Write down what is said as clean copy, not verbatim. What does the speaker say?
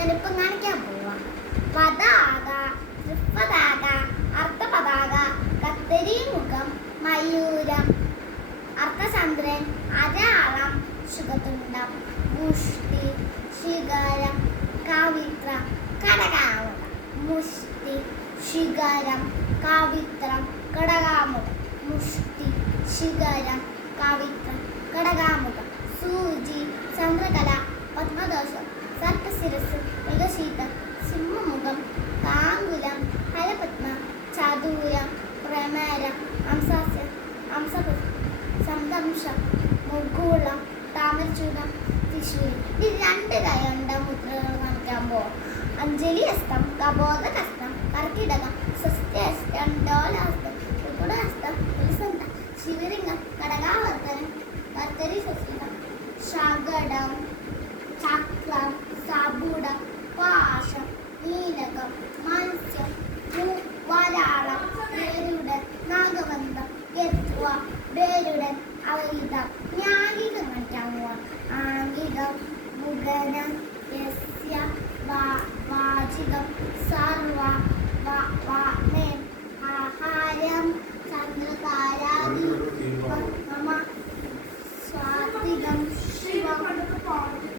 ഞാനിപ്പം കാണിക്കാൻ പോവാ. പതാക, തൃപ്പതാക, അർത്ഥപതാക, കത്തരി മുഖം, മയൂരം, അർത്ഥചന്ദ്രൻ, അരാളം, ശുഖതുണ്ടം, മുഷ്ടി, ശിഖരം, കവിത്രം, കടകാമുഖം. മുഷ്ടി, ശിഖരം, കവിത്രം, കടകാമുഖം. മുഷ്ടി, ശിഖരം, കവിത്രം, കടകാമുഖം. സൂചി, ചന്ദ്രകല, പത്മദോഷം, സർപ്പശിരസ്, മൃഗശീതം, സിംഹമുഖം, താങ്കുലം, ഹരപത്മം, ചതുരം, പ്രമേരം, ഹംസാസ്യം, ഹംസപുഷ്പം, സന്തംശം, മുകുളം, താമരചൂടം, ത്രിശൂലം. ഈ 2 കൈകൊണ്ട് മുദ്രകൾ കാണിക്കാൻ പോകും. അഞ്ജലി ഹസ്തം, കബോധ ഹസ്തം, കർക്കിടകം, സ്വസ്ത്യഹസ്തം, ഡോലഹസ്തം, ത്രിപുടഹസ്തം, പുലിസന്തം, ശിവലിംഗം, കടകാവർത്തനം, കർത്തരി സ്വസ്തികം, ശകടം, ചക്രം, സബുടം, പാശം, നീലകം, മത്സ്യം, വരാളം, പേരുടൻ, നാഗബന്ധം, യത്വ, പേരുടൻ, അവഹിതം. ജ്ഞാനികം കാണിക്കാൻ പോവാം. ആംഗികം, മുഖനം, യസ്യ, വാചികം, സർവ, ആഹാരം, ചന്ദ്രതാര,